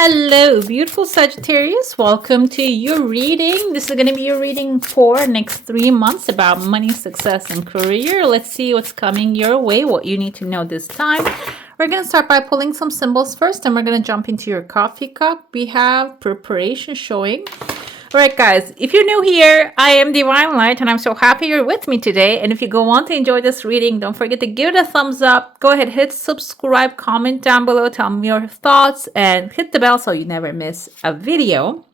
Hello, beautiful Sagittarius. Welcome to your reading. This is going to be your reading for next 3 months about money, success, and career. Let's see what's coming your way, what you need to know this time. We're going to start by pulling some symbols first, and we're going to jump into your coffee cup. We have preparation showing. All right, guys, if you're new here, I am Divine Light, and I'm so happy you're with me today. And if you go on to enjoy this reading, don't forget to give it a thumbs up. Go ahead, hit subscribe, comment down below, tell me your thoughts, and hit the bell so you never miss a video.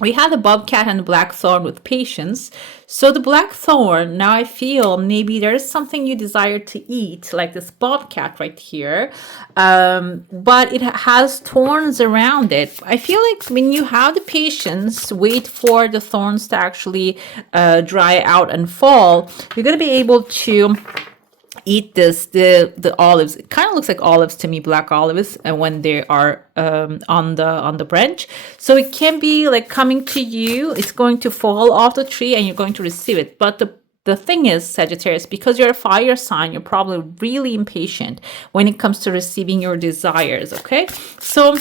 We had the bobcat and the blackthorn with patience. So the blackthorn, now I feel maybe there's something you desire to eat, like this bobcat right here, but it has thorns around it. I feel like when you have the patience, wait for the thorns to actually dry out and fall, you're going to be able to eat the olives. It kind of looks like olives to me, black olives, and when they are on the branch. So it can be like coming to you, it's going to fall off the tree and you're going to receive it. But the thing is, Sagittarius, because you're a fire sign, you're probably really impatient when it comes to receiving your desires. Okay, so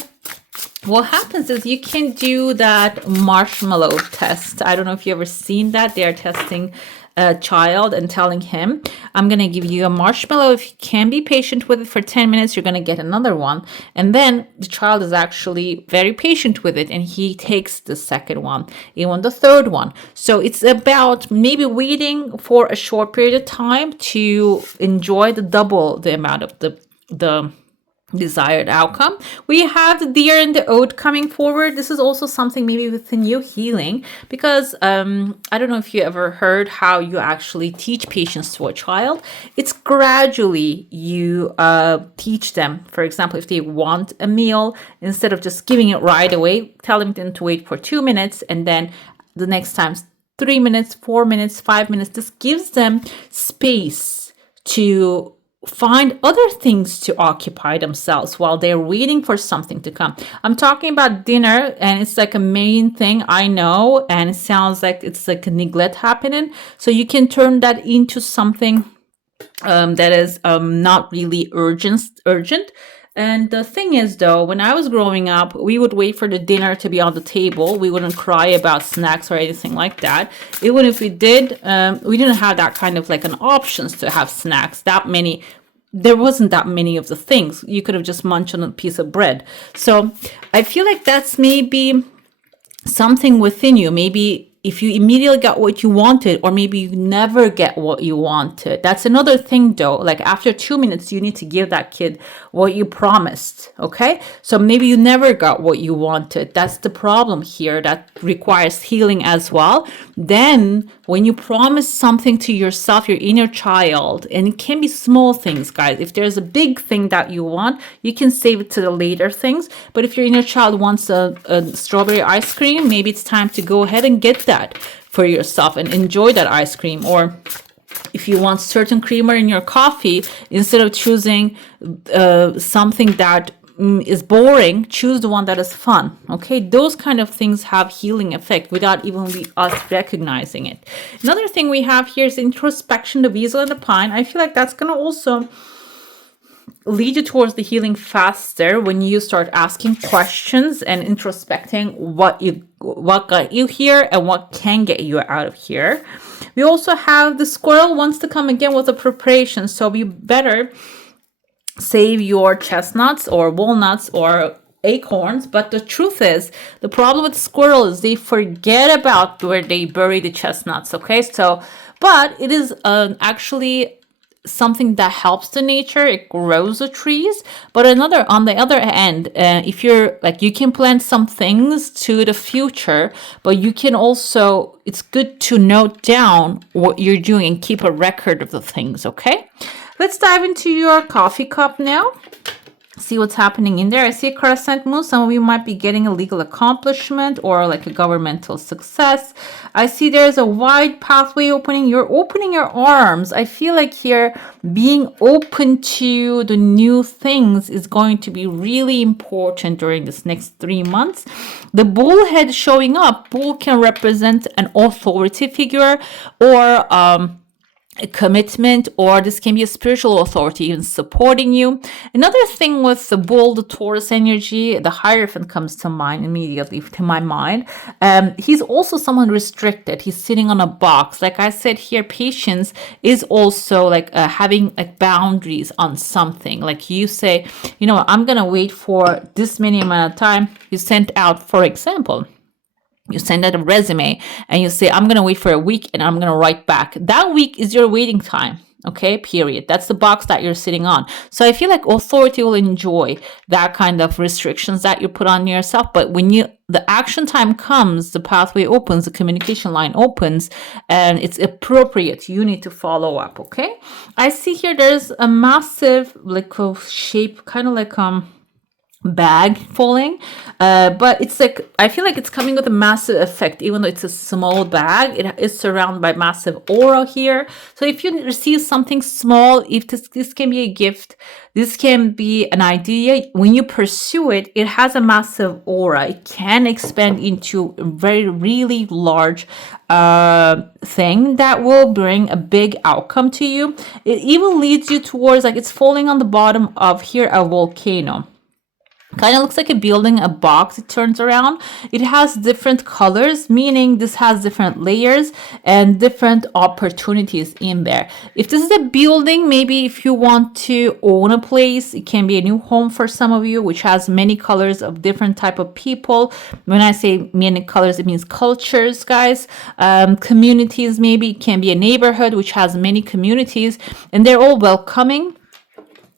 what happens is you can do that marshmallow test. I don't know if you ever seen that. They are testing a child and telling him, I'm going to give you a marshmallow. If you can be patient with it for 10 minutes, you're going to get another one. And then the child is actually very patient with it and he takes the second one, even the third one. So it's about maybe waiting for a short period of time to enjoy double the amount of the desired outcome. We have the deer and the oat coming forward. This is also something maybe within you healing, because I don't know if you ever heard how you actually teach patience to a child. It's gradually you teach them. For example, if they want a meal, instead of just giving it right away, tell them to wait for 2 minutes, and then the next time 3 minutes, 4 minutes, 5 minutes. This gives them space to find other things to occupy themselves while they're waiting for something to come. I'm talking about dinner, and it's like a main thing, I know, and it sounds like it's like a neglect happening. So you can turn that into something that is not really urgent. And the thing is, though, when I was growing up, we would wait for the dinner to be on the table. We wouldn't cry about snacks or anything like that. Even if we did, we didn't have that kind of like an options to have snacks. There wasn't that many of the things. You could have just munched on a piece of bread. So I feel like that's maybe something within you. Maybe if you immediately got what you wanted, or maybe you never get what you wanted. That's another thing, though. Like after 2 minutes, you need to give that kid what you promised. Okay, so maybe you never got what you wanted. That's the problem here. That requires healing as well. Then when you promise something to yourself, your inner child, and it can be small things, guys. If there's a big thing that you want, you can save it to the later things. But if your inner child wants a strawberry ice cream, maybe it's time to go ahead and get that for yourself and enjoy that ice cream. Or if you want certain creamer in your coffee, instead of choosing something that is boring, choose the one that is fun. Okay, those kind of things have healing effect without even us recognizing it. Another thing we have here is introspection, the weasel and the pine. I feel like that's going to also lead you towards the healing faster when you start asking questions and introspecting what got you here and what can get you out of here. We also have the squirrel wants to come again with a preparation, so you better save your chestnuts or walnuts or acorns. But the truth is, the problem with squirrel is they forget about where they bury the chestnuts. Okay, so but it is actually something that helps the nature. It grows the trees. But on the other end, if you're like, you can plant some things to the future, but you can also, it's good to note down what you're doing and keep a record of the things. Okay, let's dive into your coffee cup now. See what's happening in there. I see a crescent moon. Some of you might be getting a legal accomplishment or like a governmental success. I see there's a wide pathway opening. You're opening your arms. I feel like here being open to the new things is going to be really important during this next 3 months. The bullhead showing up. Bull can represent an authority figure or a commitment, or this can be a spiritual authority even supporting you. Another thing with the bull, the Taurus energy, the Hierophant comes to mind immediately to my mind. He's also someone restricted. He's sitting on a box. Like I said here, patience is also like having like boundaries on something. Like you say, you know, I'm gonna wait for this many amount of time. You sent out, for example, you send out a resume and you say, I'm going to wait for a week and I'm going to write back. That week is your waiting time. Okay, period. That's the box that you're sitting on. So I feel like authority will enjoy that kind of restrictions that you put on yourself. But when the action time comes, the pathway opens, the communication line opens, and it's appropriate. You need to follow up. Okay. I see here there's a massive like shape, kind of like bag falling, but it's like I feel like it's coming with a massive effect. Even though it's a small bag, it is surrounded by massive aura here. So if you receive something small, if this can be a gift, this can be an idea, when you pursue it, it has a massive aura. It can expand into a very really large thing that will bring a big outcome to you. It even leads you towards, like, it's falling on the bottom of here, a volcano. Kind of looks like a building, a box. It turns around. It has different colors, meaning this has different layers and different opportunities in there. If this is a building, maybe if you want to own a place, it can be a new home for some of you, which has many colors of different type of people. When I say many colors, it means cultures, guys. Communities, maybe it can be a neighborhood which has many communities, and they're all welcoming.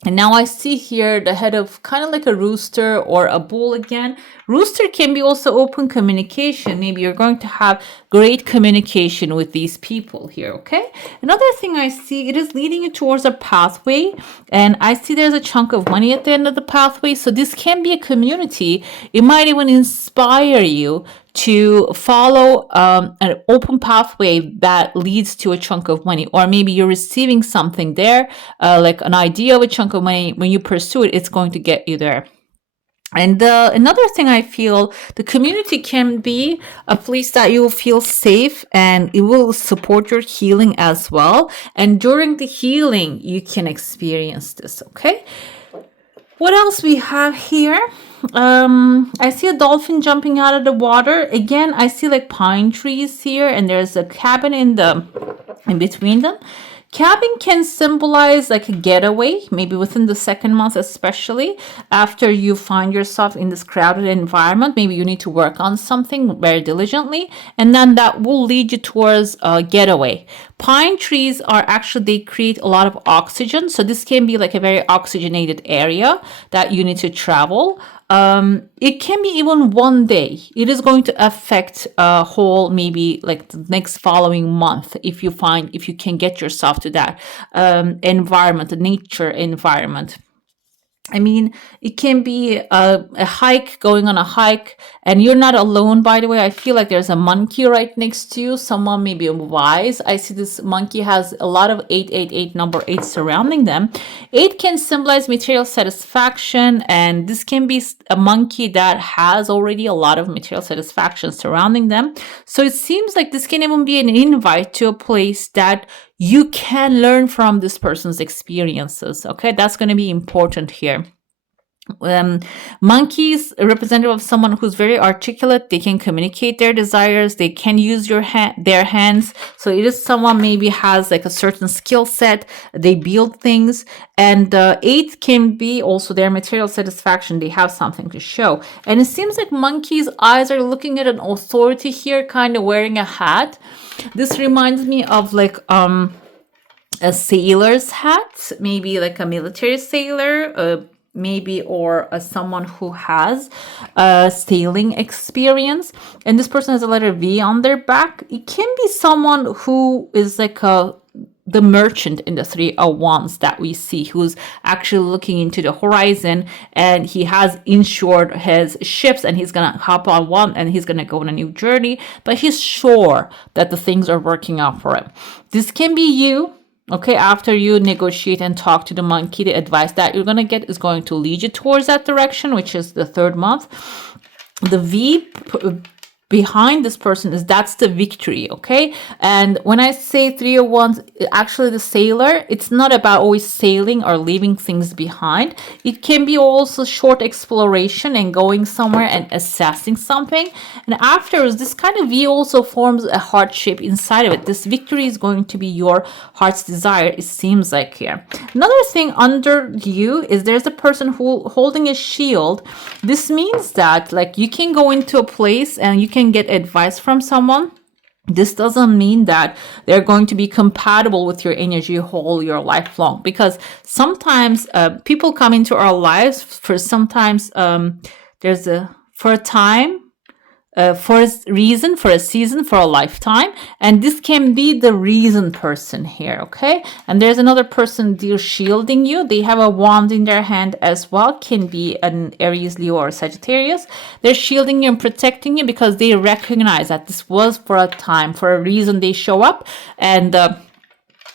And now I see here the head of kind of like a rooster or a bull again. Rooster can be also open communication. Maybe you're going to have great communication with these people here, okay? Another thing I see, it is leading you towards a pathway. And I see there's a chunk of money at the end of the pathway. So this can be a community. It might even inspire you to follow an open pathway that leads to a chunk of money. Or maybe you're receiving something there, like an idea of a chunk of money. When you pursue it, it's going to get you there. And another thing I feel, the community can be a place that you will feel safe, and it will support your healing as well. And during the healing, you can experience this, okay? What else we have here? I see a dolphin jumping out of the water. Again, I see like pine trees here, and there's a cabin in between them. Cabin can symbolize like a getaway, maybe within the second month, especially after you find yourself in this crowded environment. Maybe you need to work on something very diligently, and then that will lead you towards a getaway. Pine trees are actually, they create a lot of oxygen. So this can be like a very oxygenated area that you need to travel. It can be even one day. It is going to affect a whole, maybe like the next following month, if you can get yourself to that environment, the nature environment. I mean, it can be a hike, going on a hike, and you're not alone, by the way. I feel like there's a monkey right next to you, someone maybe wise. I see this monkey has a lot of 888, number 8 surrounding them. 8 can symbolize material satisfaction, and this can be a monkey that has already a lot of material satisfaction surrounding them. So it seems like this can even be an invite to a place that you can learn from this person's experiences. Okay, that's going to be important here. Monkeys, a representative of someone who's very articulate. They can communicate their desires. They can use their hands. So it is someone maybe has like a certain skill set. They build things. And 8 can be also their material satisfaction. They have something to show. And it seems like monkeys' eyes are looking at an authority here, kind of wearing a hat. This reminds me of like a sailor's hat, maybe like a military sailor, maybe, or someone who has sailing experience. And this person has a letter V on their back. It can be someone who is like the merchant in the 3 of Wands that we see, who's actually looking into the horizon, and he has insured his ships, and he's gonna hop on one and he's gonna go on a new journey, but he's sure that the things are working out for him. This can be you. Okay, after you negotiate and talk to the monkey, the advice that you're going to get is going to lead you towards that direction, which is the 3rd month. The V behind this person is that's the victory, okay? And when I say Three of Wands, actually the sailor, it's not about always sailing or leaving things behind. It can be also short exploration and going somewhere and assessing something. And afterwards, this kind of view also forms a heart shape inside of it. This victory is going to be your heart's desire, it seems like here. Another thing under you is there's a person who holding a shield. This means that like you can go into a place and you can get advice from someone. This doesn't mean that they're going to be compatible with your energy whole your life long, because sometimes people come into our lives for sometimes there's a for a time, for a reason, for a season, for a lifetime, and this can be the reason person here, okay? And there's another person they're shielding you. They have a wand in their hand as well. Can be an Aries, Leo, or Sagittarius. They're shielding you and protecting you because they recognize that this was for a time, for a reason they show up, and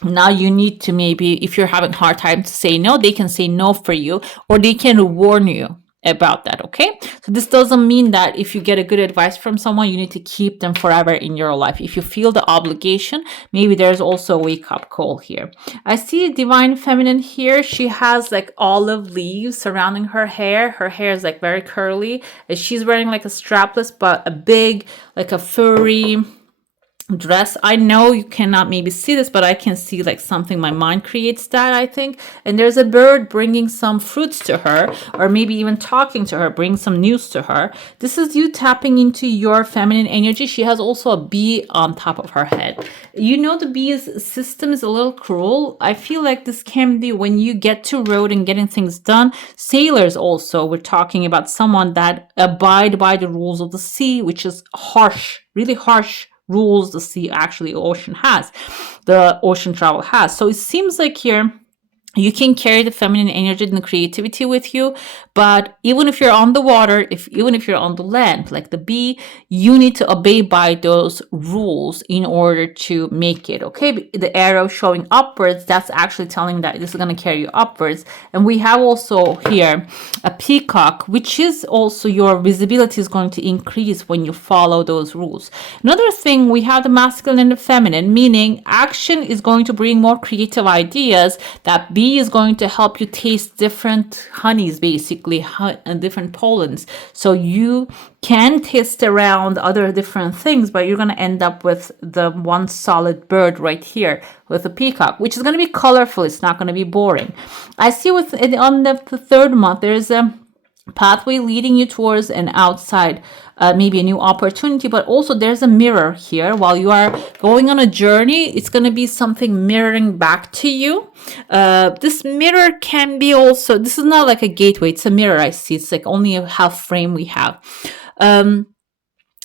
now you need to, maybe if you're having a hard time to say no, they can say no for you, or they can warn you about that, okay? So this doesn't mean that if you get a good advice from someone, you need to keep them forever in your life. If you feel the obligation, maybe there's also a wake-up call here. I see a divine feminine here. She has like olive leaves surrounding her hair. Her hair is like very curly. She's wearing like a strapless, but a big, like a furry dress. I know you cannot maybe see this, but I can see like something, my mind creates that, I think. And there's a bird bringing some fruits to her, or maybe even talking to her, bring some news to her. This is you tapping into your feminine energy. She has also a bee on top of her head. You know, the bee's system is a little cruel. I feel like this can be when you get to road and getting things done. Sailors also, we're talking about someone that abide by the rules of the sea, which is harsh, really harsh rules the sea, actually ocean has, the ocean travel has. So it seems like here you can carry the feminine energy and the creativity with you, but even if you're on the water, even if you're on the land, like the bee, you need to obey by those rules in order to make it, okay? The arrow showing upwards, that's actually telling that this is going to carry you upwards. And we have also here a peacock, which is also your visibility is going to increase when you follow those rules. Another thing, we have the masculine and the feminine, meaning action is going to bring more creative ideas. That bee is going to help you taste different honeys, basically, and different pollens. So you can taste around other different things, but you're going to end up with the one solid bird right here with a peacock, which is going to be colorful. It's not going to be boring. I see with on the third month, there's a pathway leading you towards an outside, maybe a new opportunity, but also there's a mirror here. While you are going on a journey, it's going to be something mirroring back to you. This mirror can be also, this is not like a gateway, it's a mirror. I see it's like only a half frame we have. A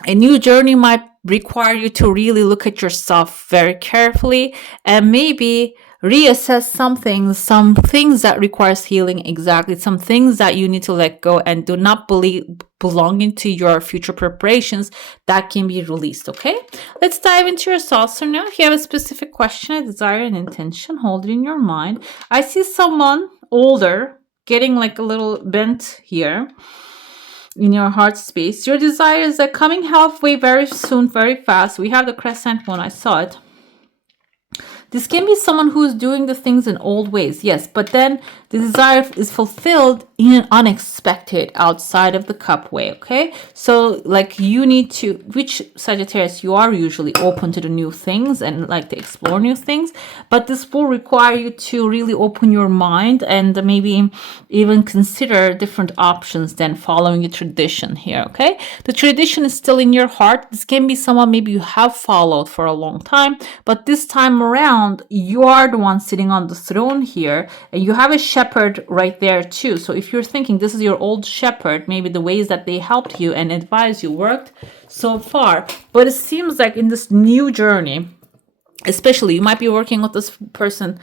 new journey might require you to really look at yourself very carefully and maybe reassess some things that requires healing, exactly, some things that you need to let go and do not belong into your future preparations, that can be released, okay? Let's dive into your saucer now. If you have a specific question, a desire, an intention, hold it in your mind. I see someone older getting like a little bent here in your heart space. Your desire is that coming halfway very soon, very fast. We have the crescent one, I saw it. This can be someone who's doing the things in old ways, yes, but then the desire is fulfilled in an unexpected, outside of the cup way, okay? So like you need to, which Sagittarius, you are usually open to the new things and like to explore new things, but this will require you to really open your mind and maybe even consider different options than following a tradition here, okay? The tradition is still in your heart. This can be someone maybe you have followed for a long time, but this time around, you are the one sitting on the throne here, and you have a shepherd right there too. So if you're thinking this is your old shepherd, maybe the ways that they helped you and advised you worked so far, but it seems like in this new journey, especially you might be working with this person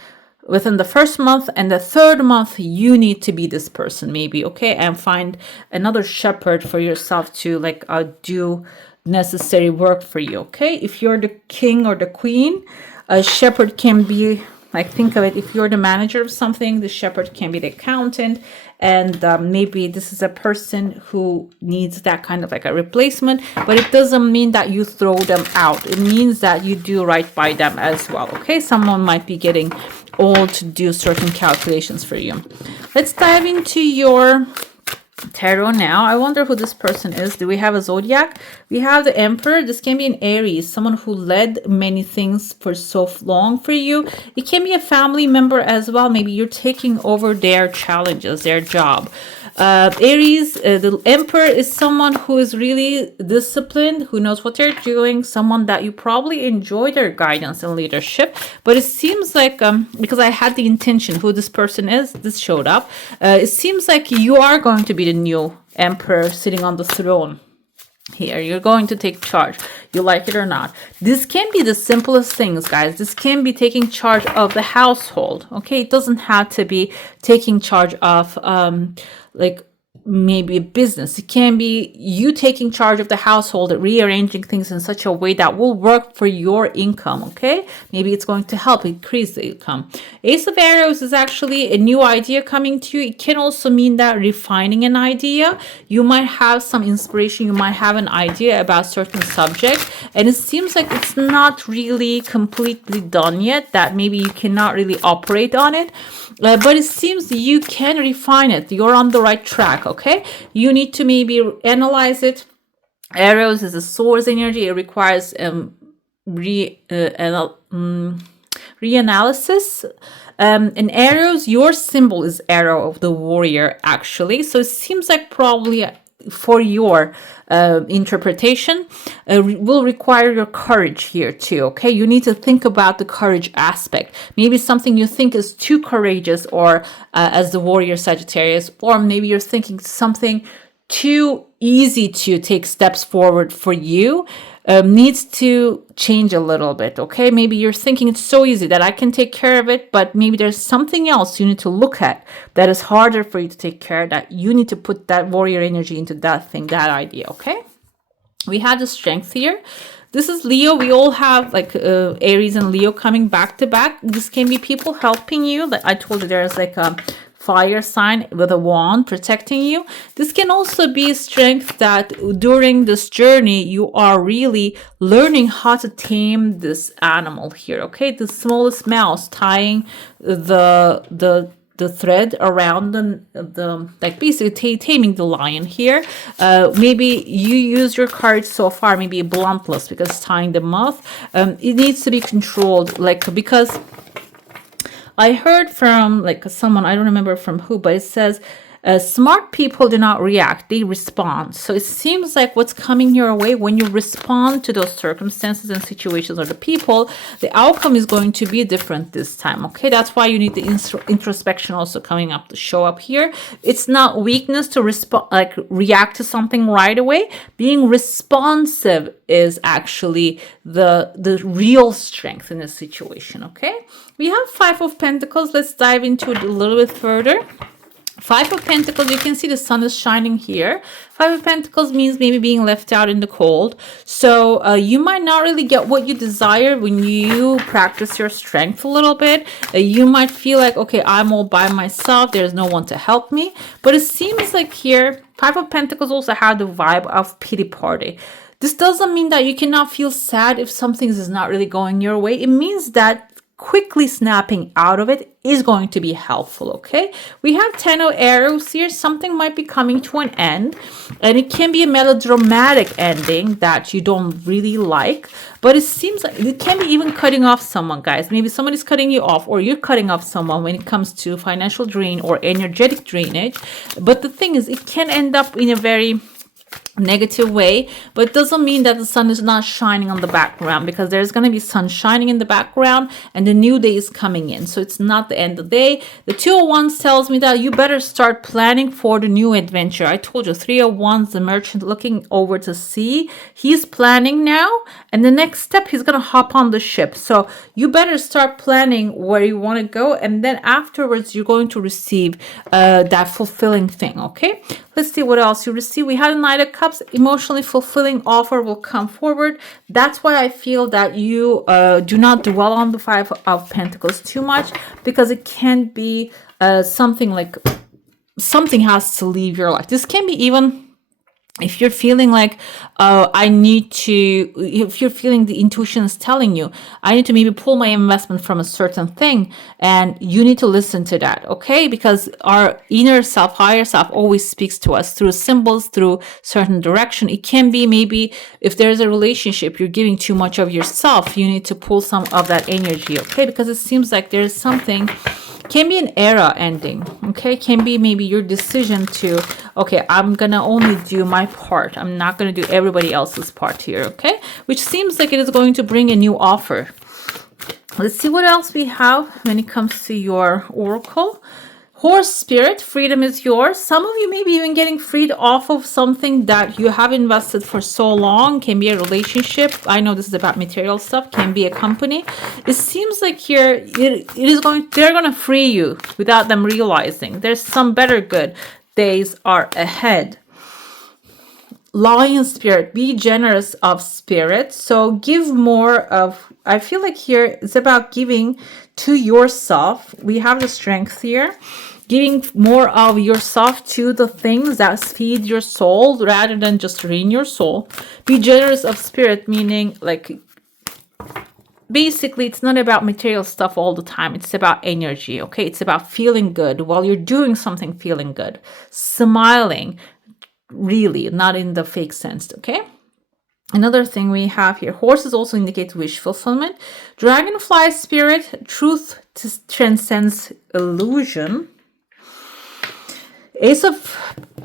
within the first month, and the third month you need to be this person maybe, okay, and find another shepherd for yourself to like do necessary work for you, okay? If you're the king or the queen, a shepherd can be like, think of it, if you're the manager of something, the shepherd can be the accountant, and maybe this is a person who needs that kind of like a replacement, but it doesn't mean that you throw them out. It means that you do right by them as well. Okay, someone might be getting old to do certain calculations for you. Let's dive into your tarot now. I wonder who this person is. Do we have a zodiac? We have the Emperor. This can be an Aries, someone who led many things for so long for you. It can be a family member as well. Maybe you're taking over their challenges, their job. Aries, the Emperor is someone who is really disciplined, who knows what they're doing, someone that you probably enjoy their guidance and leadership. But it seems like, because I had the intention who this person is, this showed up. It seems like you are going to be the new Emperor sitting on the throne. Here, you're going to take charge, you like it or not. This can be the simplest things, guys. This can be taking charge of the household. Okay, it doesn't have to be taking charge of like maybe a business. It can be you taking charge of the household, rearranging things in such a way that will work for your income. Okay, maybe it's going to help increase the income. Ace of Arrows is actually a new idea coming to you. It can also mean that refining an idea. You might have some inspiration, you might have an idea about certain subject, and it seems like it's not really completely done yet, that maybe you cannot really operate on it, but it seems you can refine it. You're on the right track. Okay, you need to maybe analyze it. Arrows is a source energy. It requires reanalysis. In arrows, your symbol is arrow of the warrior, actually. So it seems like probably for your interpretation will require your courage here too. Okay, you need to think about the courage aspect. Maybe something you think is too courageous, or as the warrior Sagittarius, or maybe you're thinking something too easy to take steps forward for you. Needs to change a little bit. Okay, maybe you're thinking it's so easy that I can take care of it, but maybe there's something else you need to look at that is harder for you to take care of, that you need to put that warrior energy into that thing, that idea. Okay, we have the Strength here. This is Leo. We all have like Aries and Leo coming back to back. This can be people helping you. Like I told you, there's like a fire sign with a wand protecting you. This can also be Strength, that during this journey you are really learning how to tame this animal here. Okay, the smallest mouse tying the thread around the like basically taming the lion here. Maybe you use your courage so far, maybe bluntless, because tying the moth, it needs to be controlled, like, because I heard from like someone, I don't remember from who, but it says smart people do not react, they respond. So it seems like what's coming your way, when you respond to those circumstances and situations or the people, the outcome is going to be different this time. Okay, that's why you need the introspection also coming up to show up here. It's not weakness to respond, like react to something right away. Being responsive is actually the real strength in this situation. Okay, we have Five of Pentacles. Let's dive into it a little bit further. Five of Pentacles, you can see the sun is shining here. Five of Pentacles means maybe being left out in the cold. So you might not really get what you desire when you practice your strength a little bit. You might feel like, okay, I'm all by myself, there's no one to help me. But it seems like here, Five of Pentacles also have the vibe of pity party. This doesn't mean that you cannot feel sad if something is not really going your way. It means that quickly snapping out of it is going to be helpful. Okay, we have 10 of Arrows here. Something might be coming to an end, and it can be a melodramatic ending that you don't really like, but it seems like it can be even cutting off someone, guys. Maybe someone is cutting you off, or you're cutting off someone when it comes to financial drain or energetic drainage. But the thing is, it can end up in a very negative way, but it doesn't mean that the sun is not shining on the background, because there's going to be sun shining in the background and the new day is coming in. So it's not the end of the day. The Two of Wands tells me that you better start planning for the new adventure. I told you, Three of Wands, the merchant looking over to sea, he's planning now, and the next step he's going to hop on the ship. So you better start planning where you want to go, and then afterwards you're going to receive that fulfilling thing. Okay, let's see what else you receive. We had a Knight of Cups. Emotionally fulfilling offer will come forward. That's why I feel that you do not dwell on the Five of Pentacles too much, because it can be something like something has to leave your life. This can be even if you're feeling like, if you're feeling the intuition is telling you, I need to maybe pull my investment from a certain thing, and you need to listen to that, okay? Because our inner self, higher self, always speaks to us through symbols, through certain direction. It can be maybe if there's a relationship, you're giving too much of yourself, you need to pull some of that energy, okay? Because it seems like there's something, can be an era ending, okay? Can be maybe your decision to, okay, I'm gonna only do my part, I'm not gonna do everybody else's part here, okay? Which seems like it is going to bring a new offer. Let's see what else we have when it comes to your oracle. Horse spirit, freedom is yours. Some of you may be even getting freed off of something that you have invested for so long. Can be a relationship. I know this is about material stuff. Can be a company. It seems like here they're going to free you without them realizing. There's some better good days are ahead. Lion spirit, be generous of spirit. So give more of, I feel like here it's about giving to yourself. We have the strength here. Giving more of yourself to the things that feed your soul rather than just drain your soul. Be generous of spirit, meaning like basically it's not about material stuff all the time. It's about energy, okay? It's about feeling good while you're doing something, feeling good. Smiling, really, not in the fake sense, okay? Another thing we have here, horses also indicate wish fulfillment. Dragonfly spirit, truth transcends illusion. Ace of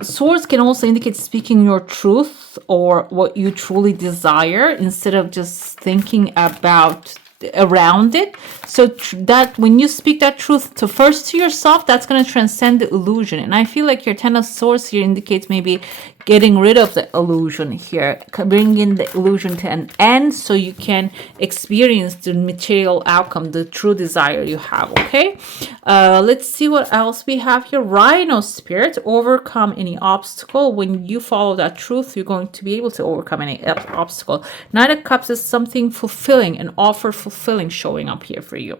Swords can also indicate speaking your truth or what you truly desire instead of just thinking about around it. So that when you speak that truth to first to yourself, that's going to transcend the illusion. And I feel like your Ten of Swords here indicates maybe getting rid of the illusion here, bringing the illusion to an end so you can experience the material outcome, the true desire you have, okay? Let's see what else we have here. Rhino spirit, overcome any obstacle. When you follow that truth, you're going to be able to overcome any obstacle. Knight of Cups is something fulfilling, an offer fulfilling showing up here for you.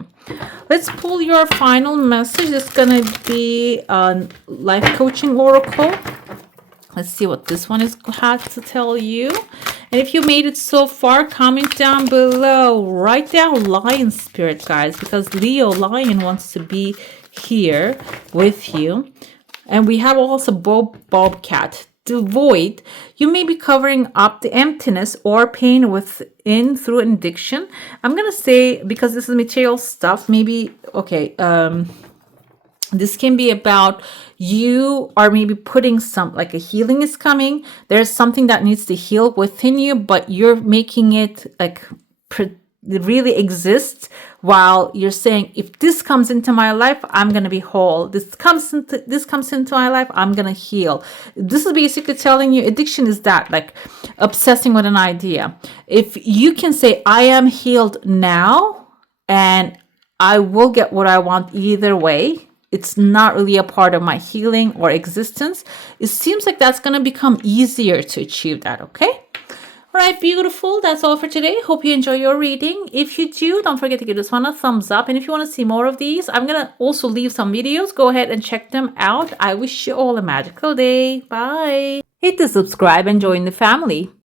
Let's pull your final message. It's going to be a life coaching oracle. Let's see what this one has to tell you. And if you made it so far, comment down below. Write down Lion Spirit, guys, because Leo Lion wants to be here with you. And we have also Bobcat. The void, you may be covering up the emptiness or pain within through an addiction. I'm going to say, because this is material stuff, maybe, okay, this can be about you are maybe putting some, like a healing is coming. There's something that needs to heal within you, but you're making it like it really exists while you're saying, if this comes into my life, I'm going to be whole. This comes into my life, I'm going to heal. This is basically telling you addiction is that, like obsessing with an idea. If you can say, I am healed now and I will get what I want either way, it's not really a part of my healing or existence, it seems like that's going to become easier to achieve that, okay? All right, beautiful. That's all for today. Hope you enjoy your reading. If you do, don't forget to give this one a thumbs up. And if you want to see more of these, I'm going to also leave some videos. Go ahead and check them out. I wish you all a magical day. Bye. Hit the subscribe and join the family.